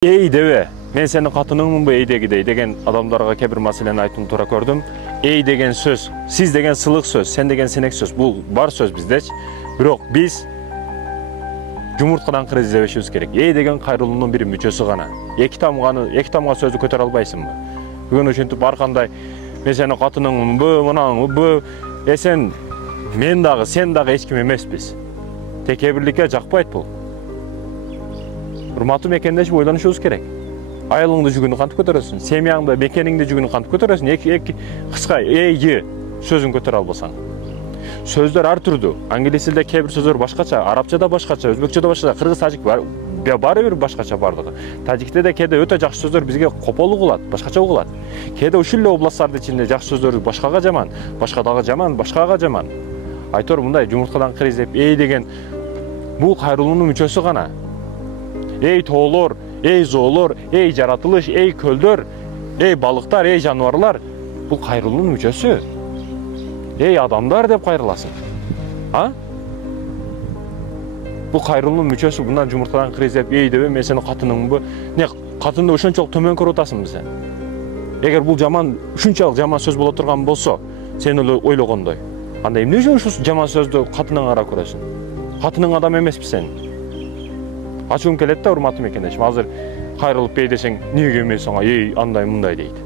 Ey deve, мен сенің қатыныңмын бе eyдегідей деген адамдарға кебір мәселені айтуын тура көрдім. Ей деген сөз, сіз деген сылық сөз, сен деген сенек сөз. Бұл бар сөз бізде. Бірақ біз жұмыртқадан қыр іздебешіміз керек. Ей деген қайрылының бір мүшесі ғана. Екі тамға сөзді көтер албайсың ба? Бүгін үшінтіп арқандай, мен сенің қатыныңмын бе, мұнаңмын бе, сен мен дағы, сен дағы ешкім емеспіз. Текебірлікке жақпайды бұл. Урматтуу мекендеш ойланышыбыз керек. Айылыңды жүгүнү кантип көтөрөсүң? Семьяңды, мекениңди жүгүнү кантип көтөрөсүң? Эки кыска эйи сөзүн көтөрө албасаң. Сөздөр ар түрдүү. Англис тилде кээ бир сөздөр башкача, арабчада башкача, өзбекчеде башкача, кыргыз, тажик баары бир башкача бардыгы. Тажикте кээде өтө жакшы сөздөр бизге копол угулат, башкача угулат. Кээде ушул эле областтардын ичинде жакшы сөздөр башкага жаман, башкадагы жаман, башкага жаман. Айтор мындай жумурткадан кыр издеп эй деген бул кайрылуунун мүчөсү гана. Ey тоолор, ey зоолор, ey жаратылыш, ey көлдөр, ey балыктар, ey жаныбарлар. Бул кайрылуунун мүчөсү. Ey адамдар деп кайрыласың. Бул кайрылуунун мүчөсү. Мындан жумуртадан кыр издеп, ey дебе, мен сенин катыныңмынбы? Не, катынды ошончолук төмөн көрүп атасыңбы сен? Эгер бул жаман, ушунчалык жаман сөз боло турган болсо, сен ойлогондой. Анда эмне үчүн ушул жаман сөздү катыныңа карап көрөсүң? Катының адам эмеспи сен? Ачуым келет да, урматтуу мекендешим. Азыр кайрылып эй десең, неге эмес аңа, эй андай мындай дейт.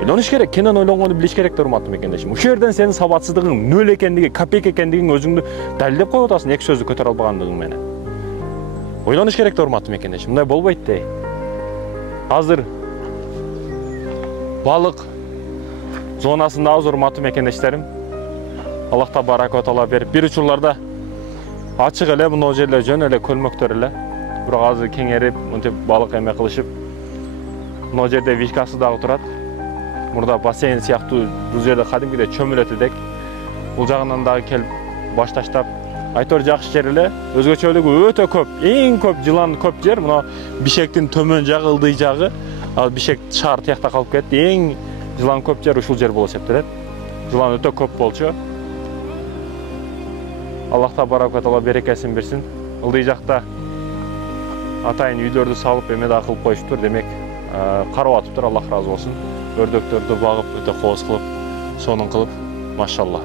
Ойлонуш керек, кенен ойлонгонду билиш керек да, урматтуу мекендешим. Ушул жерден сенин сабатсыздыгың, нөл экендиги, копейка экендигиң өзүңдү далилдеп коюп атасың, эки сөздү көтөрө албагандыгың менен. Ойлонуш керек да, урматтуу мекендешим. Мындай болбойт да. Азыр балык зонасындабыз, урматтуу мекендештерим. Аллах табарак ва таала берип, бир учурларда ачык эле мына жерде жөн эле көлмөктөр эле. Бирок азыр кеңерип, мынтип балык эме кылышып, мына жерде вишкасы дагы турат. Мурда бассейн сыяктуу бул жерде кадимкидей чөмүлөт эдек. Бул жагынан дагы келип баш таштап, айтор жакшы жер эле. Өзгөчөлүгү өтө көп, эң көп жылан көп жер мына Бишектин төмөн жагы, ылдый жагы. Ал Бишек шаар тиякта калып кетти. Эң жылан көп жер ушул жер болуп эсептелет. Жылан өтө көп болчу. Аллах табарак ва таала берекесин берсин. Ылдый жакта атайын үйлөрдү салып эме да кылып коюштур, демек карап атыптыр, Аллах ыраазы болсун. Өрдөктөрдү багып, өтө кооз кылып, сонун кылып, машалла.